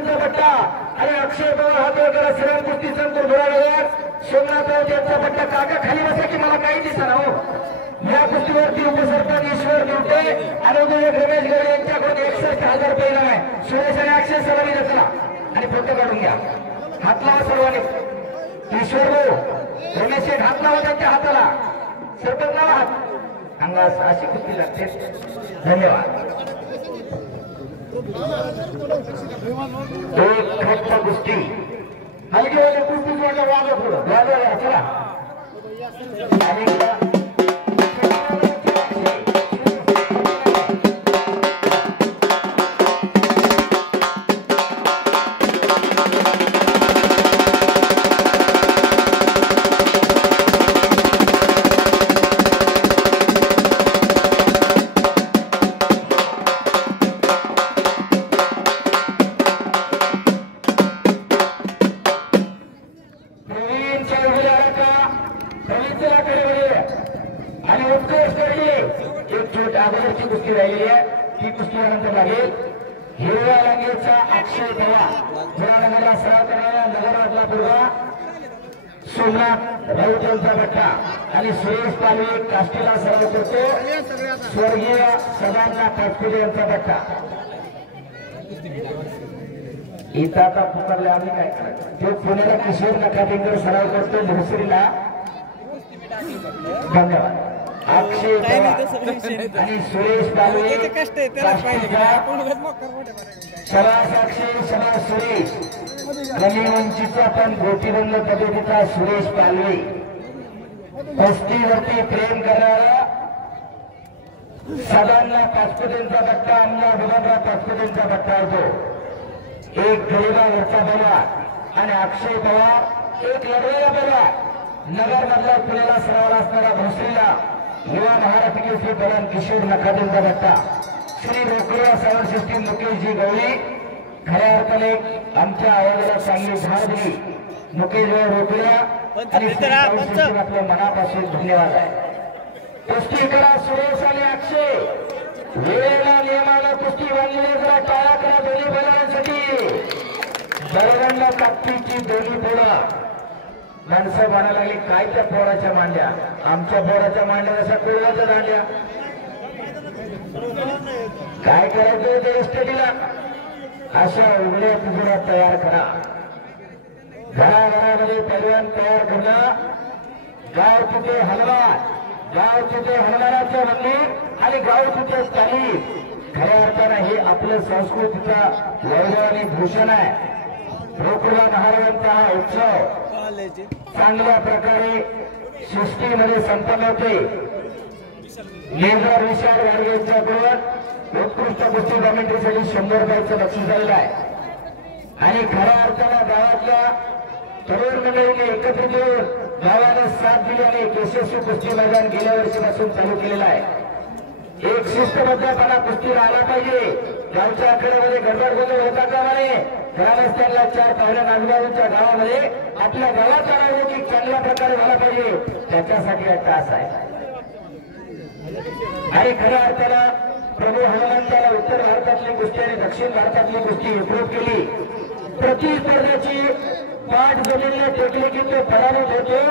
यांचा पट्टा आणि अक्षय पवार हातवरकर श्रीराम कुस्ती संकुल घोडानगर सोमनाथराव यांचा पट्टा. काका खाली बसा की मला काही दिसना हो. या कुस्तीवरती उपसरपंच ईश्वर दिवटे आणि उद्योजक रमेश गवळे यांच्याकडून 61,000 रुपये इनाम आहे. सुरेश आणि अक्षय सलामी रचना आणि फोटो काढून घ्या. हात लावा सर्वांनी. ईश्वर भाऊ रमेश शेठ हात लावा त्यांच्या हाताला. सरपंच लावा हात. अंगास अशी कुस्ती लागते. धन्यवाद. एक खट्ट कुस्ती हलकी वाले कुस्ती वाजव थोडं वाजवा चला. आणि अगोदरची कुस्ती राहिलेली आहे ती कुस्ती नंतर लागेल. हिरव्या रंगाचा अक्षय पवार घोडानगरला सराव करणारा नगरातला पूर्वा सोमनाथ राऊत यांचा पट्टा आणि सुरेश पालवे काष्टीला सराव करतो. स्वर्गीय सदांना पाचपुते यांचा पट्टा. इथं आता पुकारले आम्ही काय करायचं. तो पुण्याला किशोर नकाटेकर सराव करतो भोसरीला. धन्यवाद. अक्षय पवार आणि सुरेश पालवे शबास अक्षय शबास सुरेश. कमी उंचीचा पण गोटीबंद पद्धतीचा सुरेश पालवे. कुस्तीवरती प्रेम करणारा सदांना पाचपुतेंचा पट्टा अण्णा भगवानराव पाचपुतेंचा पट्टा होतो. एक गरीबावरचा पवार आणि अक्षय पवार एक लढलेला पवार. नगर मधला पुण्याला सरावाला असणारा भोसरीला युवा महाराष्ट्र केसरी बलान किशोर नकाटेंचा पट्टा. श्री रोकड्या सावर सिस्टीम मुकेशजी गवळी खऱ्या अर्थाने आमच्या आवाजाला चांगली झाड दिली. मुकेश रोकड्या आणि आपल्या मनापासून धन्यवाद आहे. कुस्ती करा सुरेश आणि अक्षय. वेळेला नियमाला कुस्ती बांधली जरा टाळा करा दोन्ही बैलांसाठी. बैलांना ताकदीची दोन्ही पोळा. माणसं म्हणायला लागली काय त्या पोराच्या मांड्या. आमच्या पोराच्या मांड्या अशा कोळवाच्या दांड्या. काय करायचं ते स्टडीला अशा उघड्या तुकड्या तयार करा. घराघरामध्ये पैलवान तयार करणं. गाव तिथे हनुमान, गाव तिथे हनुमानाचं मंदिर आणि गाव तिथे तालीम. खऱ्या अर्थानं हे आपलं संस्कृतीचा वैभव आणि भूषण आहे. रोकडा महाराजांचा हा उत्सव चांगल्या प्रकारे सृष्टीमध्ये संपन्न होते. मेजर विशाल गाडगे यांच्याकडून उत्कृष्ट कुस्ती कमेंट्रीसाठी 100 रुपयाचं बक्षीस झालेलं आहे. आणि खऱ्या अर्थानं गावातल्या तरुण मंडळीने एकत्रित येऊन गावाने साथ दिली आणि यशस्वी कुस्ती मैदान गेल्या वर्षीपासून चालू केलेलं आहे. एक शिस्तबद्धपणा कुस्तीला आला पाहिजे. गावच्या आखाड्यामध्ये गडबड गोंधळ होता कामा नये. ग्रामस्थांना 4 पावल्या आजूबाजूच्या गावामध्ये आपल्या गावाचा राजकीय चांगल्या प्रकारे झाला पाहिजे त्याच्यासाठी हा तास आहे. आणि खऱ्या अर्थाला प्रभू हनुमंताला उत्तर भारतातली कुस्ती आणि दक्षिण भारतातली कुस्ती एकरूप केली. प्रतिस्पर्ध्याची पाठ जमिनीला टेकली की तो पराभूत होतो.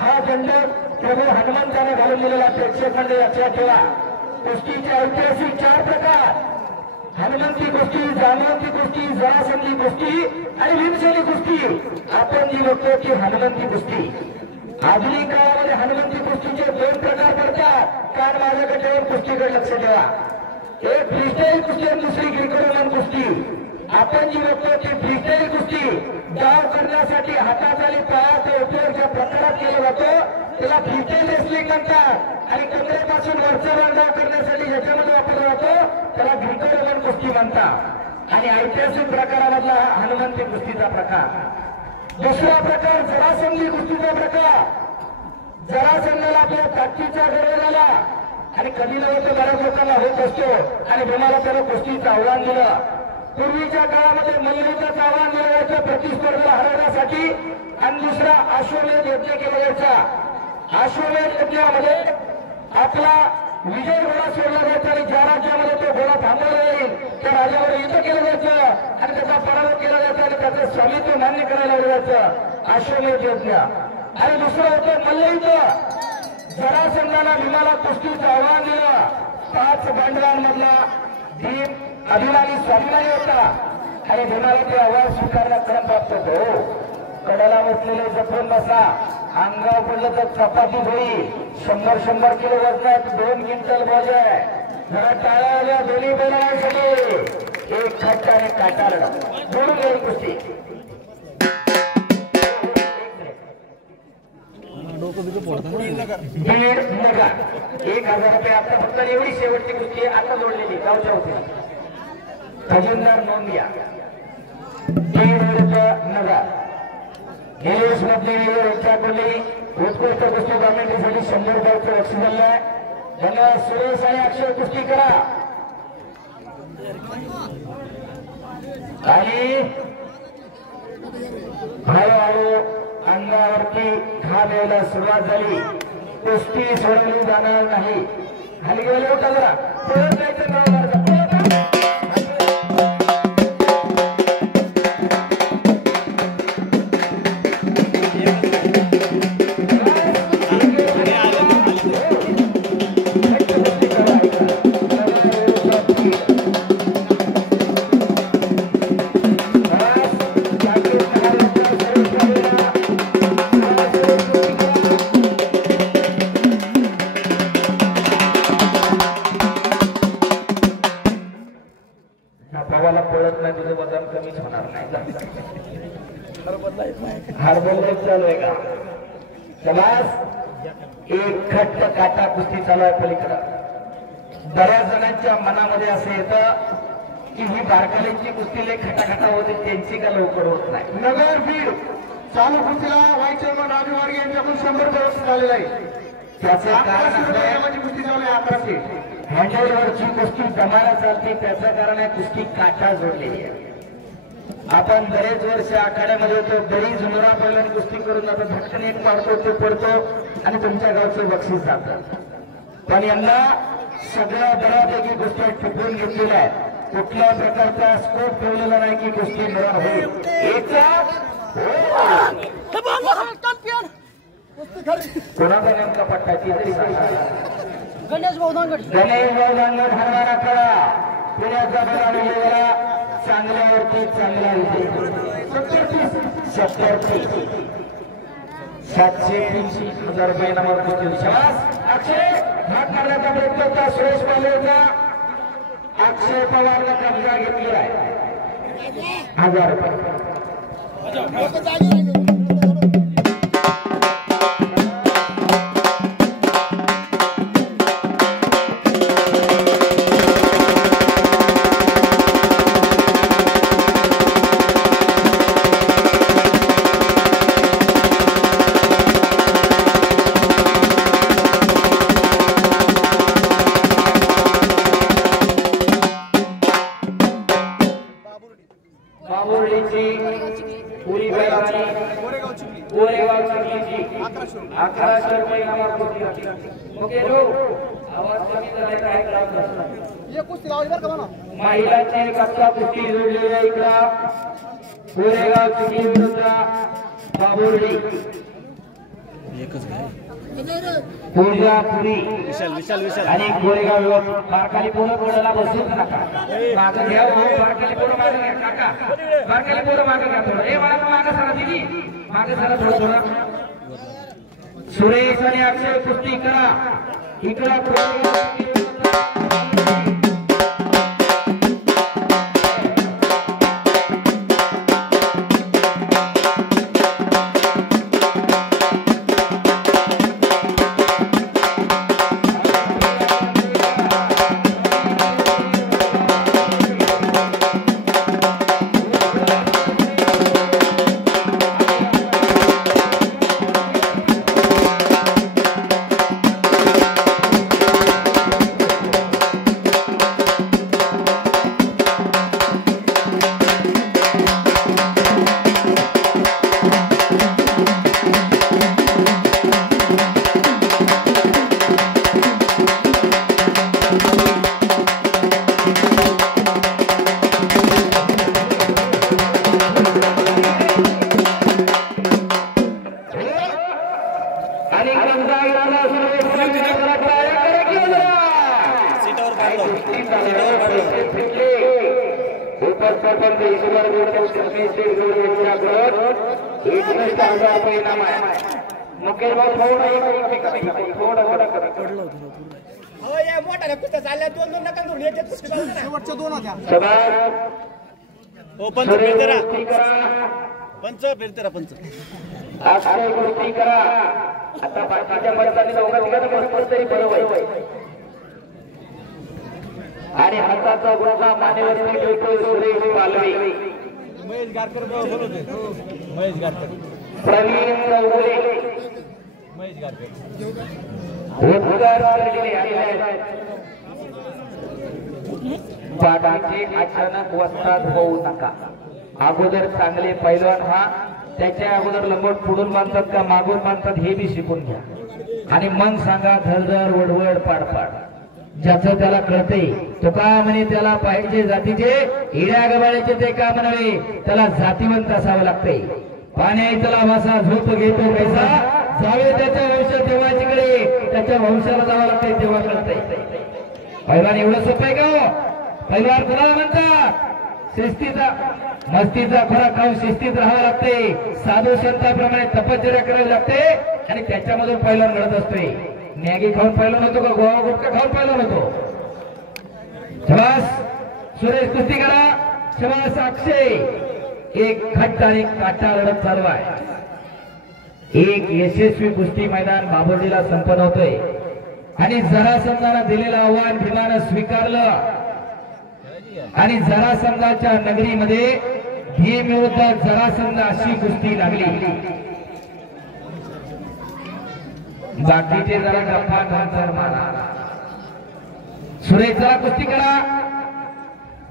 हा दंड प्रभू हनुमंताने घालून दिलेला प्रेक्षक मंडळी लक्षात ठेवा. कुस्तीचे ऐतिहासिक 4 प्रकार. हनुमंती कुस्ती, जामवंती कुस्ती, जरासंधी कुस्ती आणि भीमसेनी कुस्ती. आपण जी बघतो की हनुमंती कुस्ती. आधुनिक काळामध्ये हनुमंती कुस्तीचे 2 प्रकार पडतात. कारण माझ्याकडे ठेवून कुस्तीकडे लक्ष ठेवा. एक फ्रीस्टाईल कुस्ती आणि दुसरी ग्रीको-रोमन कुस्ती. आपण जी बघतो की फ्रीस्टाईल कुस्ती डाव करण्यासाठी हाताचा आणि पायाचा उपयोग ज्या प्रकारात केला जातो त्याला फ्रीस्टाईल रेसलिंग म्हणतात. आणि कमरेपासून वरचा डाव करण्यासाठी ज्याच्यामध्ये वापरला जातो त्याला ग्रीको-रोमन कुस्ती म्हणतात. आणि ऐतिहासिक प्रकारामधला हा हनुमंती कुस्तीचा प्रकार. दुसरा प्रकार जरासंधी कुस्तीचा प्रकार. जरासंधाला आपल्या ताकदीचा गर्व झाला आणि कधी नव्हतं बऱ्याच लोकांना होत असतो आणि भीमाला त्याला कुस्तीचं आव्हान दिलं. पूर्वीच्या काळामध्ये मल्लयुद्धाचं आव्हान दिलं जायचं प्रतिस्पर्धेला हरवण्यासाठी. आणि दुसरा अश्वमेध यज्ञ केला जायचा. अश्वमेध यज्ञामध्ये आपला विजय घोडा सोडला जायचा आणि ज्या राज्यामध्ये तो घोडा थांबवला जाईल त्या राज्यावर युद्ध केलं जायचं आणि त्याचा पराभव त्याचं स्वामित्व मान्य करायला लागायचं अश्वमेध यज्ञ. आणि दुसरं होतं मल्लयुद्ध. जरासंधानं भीमाला कुस्तीचं आव्हान दिलं. 5 गांडवांमधला भीम अभिमानी स्वाभिमानी होता आणि भीमाला ते आव्हान स्वीकारण्यात क्रम प्राप्त होतो. कडाला बसलेले जपून बसा, अंगावर पडलं तर चपाती होईल. 100 किलो वजनात 2 क्विंटल बोज आहे. जरा टाळ्या आल्या दोन्ही बैलांसाठी. एक खट्टा आणि काटार जोडून गेली कुस्ती. बीड नगर 1000 रुपये. आता फक्त एवढी शेवटची कुस्ती आता जोडलेली गावच्या होती. खजिनदार नोंद घ्या. बीड नगर निलेश मधले यांच्याकडे उत्कृष्ट कुस्ती कॉमेंट्रीसाठी 100 रुपयाचं बक्षीस झालं आहे. त्यांना सुरेश आणि अक्षय कुस्ती करा. आणि हळूहळू अंगावरती घाम यायला सुरुवात झाली. कुस्ती सोडवली जाणार नाही. खाली गेले होता जरा परत जायचं नाव चालू आहे का समाज. एक खट्ट काटा कुस्ती चालू आहे पलीकडे. बऱ्याच जणांच्या मनामध्ये असं येतं की ही बारकालीची कुस्ती लय खटाखटा होते, त्यांची का लवकर होत नाही. नगर बीड चालू कुस्तीला व्हाईस चेअरमन राजू वाडगे यांच्याकडून 100 रुपये झालेला आहे. त्याचं कारण कुस्ती चालू आहे 1100. हँडलवरची कुस्ती जमाना चालते, त्याचं कारण आहे कुस्ती काटा जोडलेली आहे. आपण बरेच वर्ष आखाड्यामध्ये होतो, बरीच जुनरा पहिल्यांदा कुस्ती करून आता धटकन एक मारतो ते पडतो आणि तुमच्या गावचं बक्षीस जातं. पण यांना सगळ्या बऱ्यापैकी कुस्त्या टिकवून घेतलेल्या आहेत. कुठल्या प्रकारचा स्कोप ठेवलेला नाही की कुस्ती मिळून होईल. कोणाचा नेमका पट्टा ती गणेश भाऊ दांगड हरवाना कळा. पुण्याचा बघा चांगल्यावरती चांगला विजय. 730,000 रुपये नंबर कुस्ती. शाबास अक्षय. भाग मारण्याचा प्रयत्न होता सुरेश पालेचा. अक्षय पवारला कब्जा घेतलेला आहे. 1000 रुपये. महिलांची कक्षा कुस्ती जोडलेली आहे. इकडं कोरेगाव चिखली विरुद्ध बाबुर्डी. पूजा पुरी आणि कोरेगाव बारकाली पोरं बोलायला बसूच नका. मागं घ्या बारकाली पोरं मागं घ्या काका. बारकाली पोरं मागं घ्या थोडं. हे मला मागं सरा दिदी मागं सरा थोडं थोडं. सुरेश आणि अक्षय कुस्ती करा. इकडं परिणाम आहे मुकेश भाऊ थोडं मोठ्या कुस्त्या चालल्या दोन नका शेवटच्या दोन होत्या पंच फिरते पंच अक्षय गोष्टी करा आता बाकीच्या मतांनी दोघांना तरी बरोबर आणि हाताचा गुरुचा मानेवरती ठेवतो सुरेश पालवे महेश गारकर बोलवते महेश गारकर प्रवीण चौगुले महेश गारकर पाडाचे अचानक वस्ताद होऊ नका अगोदर चांगले पैलवान हा त्याच्या अगोदर लंबट पुढून बांधतात का मागून बांधतात हे बी शिकून घ्या आणि मग सांगा धडधड वडवड पाडपाड ज्याचं त्याला कळते तो का म्हणे त्याला पाहिजे जातीचे हिड्या गबाळ्याचे ते का म्हणावे त्याला जातीवंत असावं लागते पाण्या त्याला वासा झोप घेतो कैसा जावे त्याच्या वंश देवाजीकडे त्याच्या वंशाला जावं लागते तेव्हा कळते पैलवान एवढं सोपं आहे का पैलवान कुणाला म्हणतात शिस्तीचा मस्तीचा खरा खाऊन शिस्तीत राहावं लागते साधू संतांप्रमाणे तपश्चर्या करावी लागते आणि त्याच्यामधून पैलवान घडत असते मॅगी खाऊन पैलवान होतो का गोवा गुटखा खाऊन पैलवान होतो शबास सुरेश कुस्ती करा शबास अक्षय एक खट्ट आणि काटा लढत चालू आहे एक यशस्वी कुस्ती मैदान बाबोर्डीला संपन्न होतोय आणि जरासंधानं दिलेलं आव्हान भीमानं स्वीकारलं आणि जरासंधाच्या नगरीमध्ये भीम विरुद्ध जरासंध अशी कुस्ती लागली बाकीचे जरा गप्पा नंतर मारा सुरेश जरा कुस्ती करा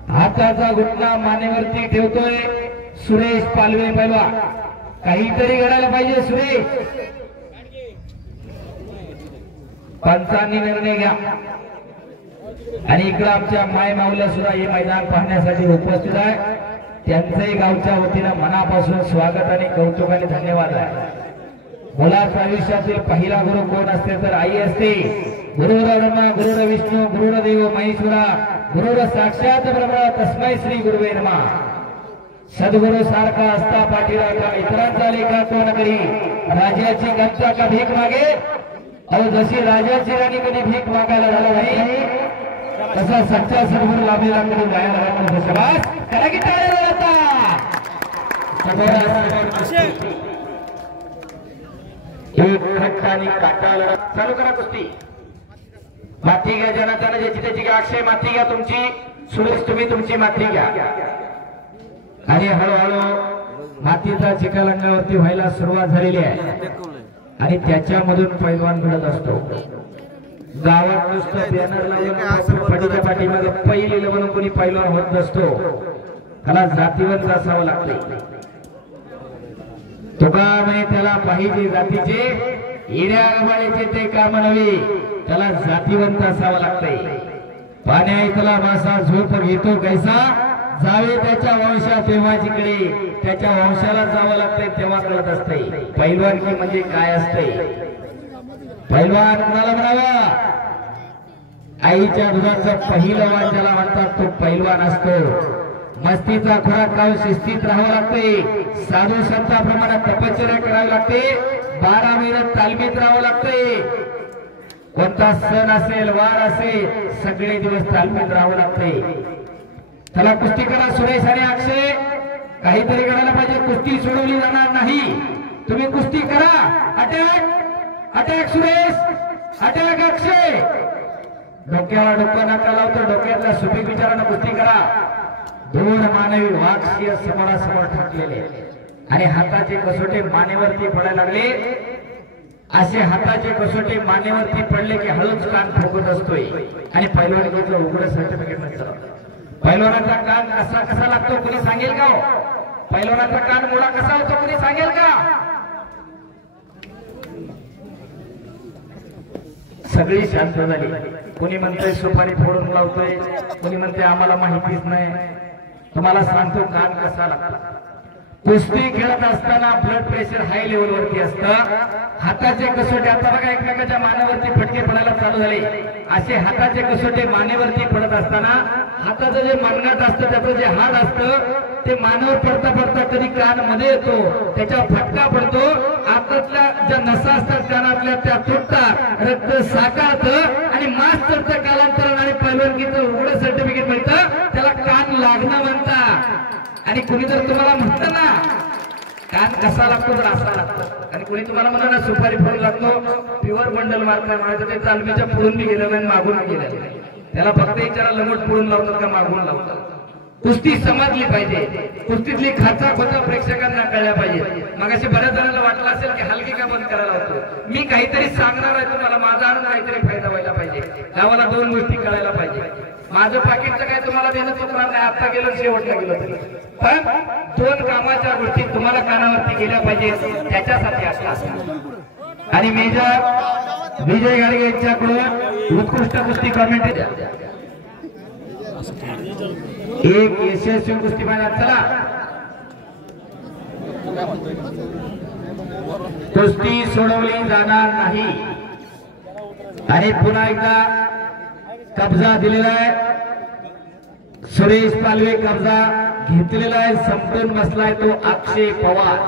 हाताचा घुटणा मानेवरती ठेवतोय सुरेश पालवे पैलवान काहीतरी घडायला पाहिजे सुरेश पंचांनी निर्णय घ्या आणि इकडे आमच्या माय माऊला सुद्धा हे मैदान पाहण्यासाठी उपस्थित आहे त्यांचंही गावच्या वतीनं मनापासून स्वागत आणि कौतुक आणि धन्यवाद आहे मुलाच्या आयुष्यातील पहिला गुरु कोण असते तर आई असते गुरुर ब्रह्मा गुरुर विष्णू गुरुर देव महेश्वरा गुरुर साक्षात ब्रह्मा तस्मै श्री गुरुवे नमः सद्गुरु सारखा असता पाठीराखा इतरांचा लेखा तो न करी राजाची गंता का भीक मागे अहो जशी राजाची राणी कधी भीक मागायला झाला नाही तसा सच्चा सद्गुरु लाभलेला कधी गायला लागला शबास करा की टाळ्या आता एक खट्टा आणि काटा चालू करा कुस्ती माती घ्या ज्यानं त्यानं ज्याची त्याची घ्या अक्षय माती घ्या तुमची सुरेश तुम्ही तुमची माती घ्या आणि हळूहळू मातीचा चिखल अंगावरती व्हायला सुरुवात झालेली आहे आणि त्याच्यामधून पैलवान घडत असतो गावात नुसतं बॅनर लावून फटीच्या पाठीमागे पहिलेलं म्हणून कोणी पैलवान होत नसतो त्याला जातीवंत असावं लागते तुका म्हणे त्याला पाहिजे जातीचे हिऱ्या गबाळ्याचे ते काम नव्हे त्याला जातीवंत असावं लागते पाण्या त्याला मासा झोप घेतो कैसा जावे त्याच्या वंशा तेव्हाजीकडे त्याच्या वंशाला जावं लागतंय तेव्हा कळत असते पैलवानकी म्हणजे काय असते पैलवान कुणाला म्हणावा आईच्या दुधाचं पहिलं वाण ज्याला म्हणतात तो पैलवान असतो मस्तीचा खुराक खाऊन शिस्तीत राहावं लागते साधू संतांप्रमाणे तपश्चर्या करावी लागते 12 महिने तालमीत राहावं लागते कोणता सण असेल वार असेल सगळे दिवस तालमीत राहावं लागते त्याला कुस्ती करा सुरेश आणि अक्षय काहीतरी करायला पाहिजे कुस्ती सोडवली जाणार नाही तुम्ही कुस्ती करा अटॅक अटॅक सुरेश अटॅक अक्षय डोक्यावर डोकं नका लावतो डोक्यातल्या सुपीक विचारानं कुस्ती करा दोन मानवी वाक्षीय समोरासमोर ठाकलेले आणि हाताचे कसोटे मानेवरती पडायला लागले असे हाताचे कसोटे मानेवरती पडले की हळूच कान ठोकत असतोय आणि पैलवानकीचं उघडं सर्टिफिकेट नसतं पैलवानाचा कान कसा लागतो कोणी सांगेल का पैलवानाचा कान मुळा कसा होतो कोणी सांगेल का सगळी शांत झाली कोणी म्हणतोय सुपारी फोडून लावतोय कोणी म्हणते आम्हाला माहितीच नाही तुम्हाला सांगतो कान कसा लागतो कुस्ती खेळत असताना ब्लड प्रेशर हाय लेवल वरती असतं. हाताचे कसोटे आता बघा एकमेकाच्या मानेवरती फटके पडायला चालू झाले. असे हाताचे कसोटे मानेवरती पडत असताना हाताचं जे मनगट असतं त्याचं जे हाड असतं ते मानेवर पडता पडता कधी कान मध्ये येतो, त्याच्या फटका पडतो. आतातल्या ज्या नसा असतात कानातल्या त्या तुटतात, रक्त साकारतं आणि मास्टरचं कालांतरण आणि पैलवानकीचं उघडं सर्टिफिकेट मिळतं. त्याला कान लागणं म्हणतात. आणि कुणी जर तुम्हाला म्हटलं ना कान कसा लागतो तर असा लागतो, आणि कुणी तुम्हाला म्हणलं ना सुपारी फोडून लागतो, प्युअर बंडल मारता म्हणायचं ते तालमीच्या पुढून बी गेलं नाही मागून गेलं. त्याला फक्त विचारा लंगोट पुढून लावतात का मागून लावतात. कुस्ती समजली पाहिजे, कुस्तीतली खाचा खोचा प्रेक्षकांना कळल्या पाहिजे. मग अशी बऱ्याच जणांना वाटलं असेल की हलकी का बंद करायला होतो. मी काहीतरी सांगणार आहे तुम्हाला, माझा काहीतरी फायदा व्हायला पाहिजे. गावाला दोन गोष्टी कळायला पाहिजे. माझं पाकिटचं काय तुम्हाला देणं चुकणार नाही, आता गेलं शेवटला गेलं तरी, पण दोन कामाच्या गोष्टी तुम्हाला कानावरती गेल्या पाहिजे त्याच्यासाठी असतात. आणि मेजर विजय गाडगे यांच्याकडून उत्कृष्ट कुस्ती कॉमेंट्री द्या. एक यशस्वी कुस्ती मैदान. चला कुस्ती सोडवली जाणार नाही. आणि पुन्हा एकदा कब्जा दिलेला आहे. सुरेश पालवे कब्जा घेतलेला आहे, संपून बसलाय तो अक्षय पवार.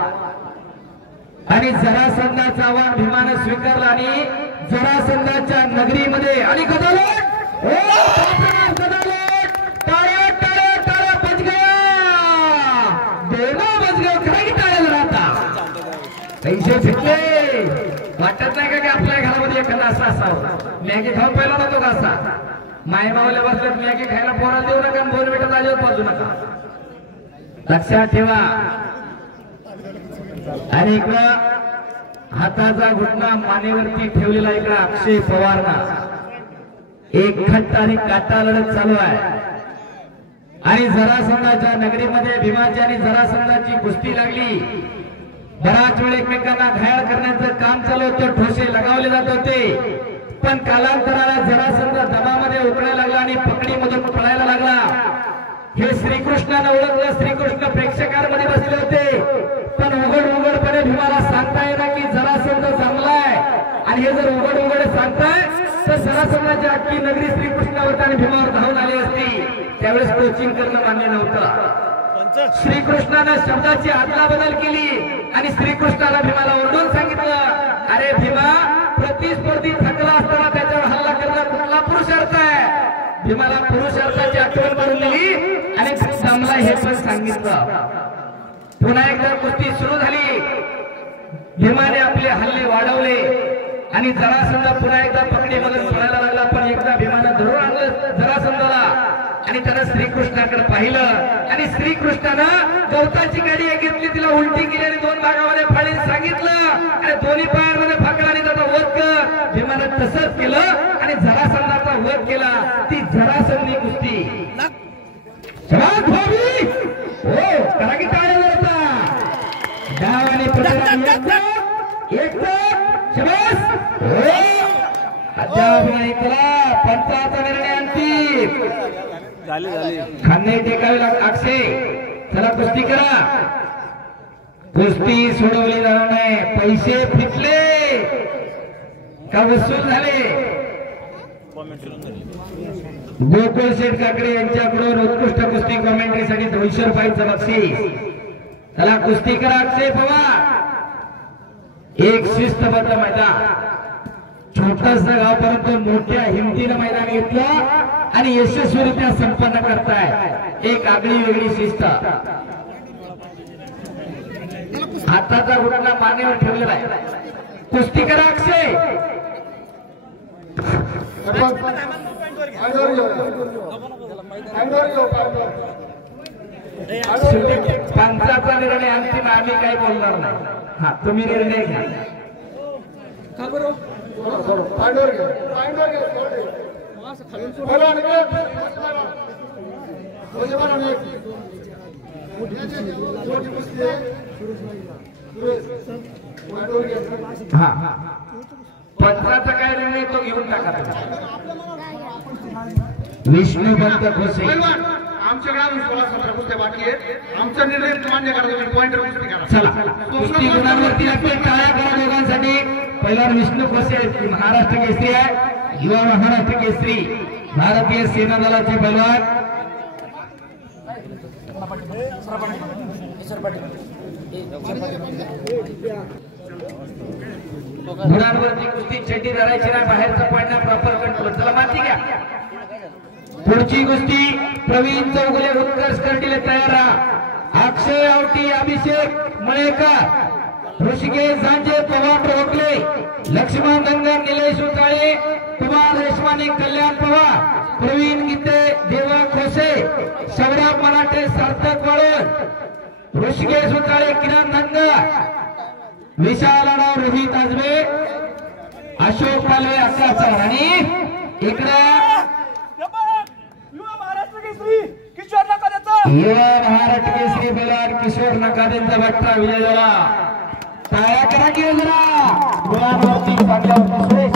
आणि जरासंधाचं आव्हान भीमानं स्वीकारलं आणि जरासंधाच्या नगरीमध्ये आणि गदालोट टाळ्या टाळ्या टाळ्या बच गया, दोनों बच गए. खरं की टाळ्या राहता पैसे फिटले. वाटत नाही का की आपल्या घरामध्ये एखादा असा असावा मॅगी खाऊन पहिला नव्हतो का असा. माय बावल्या बसल्यात मॅगी खायला पोराला देऊ नका, बोनविटा जागेवर पाजू नका, लक्षात ठेवा. आणि इकडं हाताचा घुटणा मानेवरती ठेवलेला इकडं अक्षय पवारना एक खट्ट आणि काटा लढत चालू आहे. आणि जरासंधाच्या नगरीमध्ये भीमाची आणि जरासंधाची कुस्ती लागली. बराच वेळ एकमेकांना घायल करण्याचं काम चालू होतं, ठोसे लगावले जात होते. पण कालांतराला जरासंध दबामध्ये उकळायला लागला आणि पकडीमधून पळायला लागला. हे श्रीकृष्णानं ओळखलं. श्रीकृष्ण प्रेक्षकांमध्ये बसले होते, पण उघडपणे भीमाला सांगता येणार की जरासंध जमलाय. आणि हे जर उघड सांगताय तर जरासंधाची अख्खी नगरी श्रीकृष्णावर आणि भीमावर धावून आली असती. त्यावेळेस कोचिंग करणं मान्य नव्हतं. श्रीकृष्णानं शब्दाची अदलाबदल केली आणि श्रीकृष्णाला भीमाला ओरडून सांगितलं, अरे भीमा, प्रतिस्पर्धी थकला असताना त्याच्यावर हल्ला करणं कुठला पुरुषार्थ आहे. भीमाला पुरुषार्थाची आठवण करून दिली आणि जमला हे पण सांगितलं. पुन्हा एकदा कुस्ती सुरू झाली. भीमाने आपले हल्ले वाढवले आणि जरासंध पुन्हा एकदा पकडीमधून पळायला लागला. पण एकदा भीमानं धरून आणलं जरासंधाला आणि त्यानं श्रीकृष्णाकडे पाहिलं आणि श्रीकृष्णानं गवताची गाडी घेतली, तिला उलटी केली आणि दोन भागामध्ये फाळी सांगितलं आणि दोन्ही पायांमध्ये फाकड आणि त्याचा वध कर. भीमानं तसंच केलं आणि जरासंधाचा वध केला. ती जरासंधी कुस्ती. हो करा की टाळ्या होता. डाव आणि अद्याप नाही केला. पंचाचा निर्णय अंतिम. खांदे टेकावे लागतात. अक्षय चला कुस्ती करा. कुस्ती सोडवली जाणार नाही. पैसे फिटले का वसूल झाले. गोकुळ शेठ काकडे यांच्याकडून उत्कृष्ट कुस्ती कॉमेंट्रीसाठी 200 रुपयांचं बक्षीस. चला कुस्ती करा अक्षय पवार. एक शिस्तबद्ध मैदान, छोटस गाव परंतु मोठ्या हिमतीनं मैदान घेतलं आणि यशस्वीरित्या संपन्न करताय. एक आगळी वेगळी शिस्त. हाताचा घुटणा मानेवर ठेवलेला आहे. कुस्ती करा अक्षय. पंचाचा निर्णय अंतिम. आम्ही काही बोलणार नाही. हा तुम्ही निर्णय घ्या. हा पंचाचा काय निर्णय तो घेऊन टाका. विष्णुपंत खोसे आमच्याकडे अजून 16-17 कुस्त्या बाकी आहेत. आमचा निर्णय मान्य करा, तुम्ही पॉइंटर कुस्ती करा. चला कुस्ती गुणांवरती लागते. टाळ्या करा दोघांसाठी. पहिला विष्णू खोसे महाराष्ट्र केसरी आहे, युवा महाराष्ट्र केसरी भारतीय सेना दलाचे पैलवान. गुणांवरती कुस्ती चड्डी धरायची नाही, बाहेरचा पडणं प्रॉपर कंट्रोल. चला माती घ्या. पुढची कुस्ती प्रवीण चौगुले उत्कर्ष कर्डिले तयार राहा. अक्षय आवटी, अभिषेक मळेकर, ऋषिकेश झांजे, पवन रोकले, लक्ष्मण धनगर, निलेश उचाळे, कुमार रेशमाने, कल्याण पवार, प्रवीण गीते, देवा खोसे, सौरभ मराठे, सार्थक वळण, ऋषिकेश उचाळे, किरण धनगर, विशाल आडाव, रोहित आजबे, अशोक पालवे, अक्का आणि इकडे युवा महाराष्ट्र केसरी किशोर नकादेचा युवा महाराष्ट्र केसरी पैलवान किशोर नकादेंचा बट्टा विजय झाला. टाळ्या करा की जरा. गुणांवरती पांड्यावरती सुरेश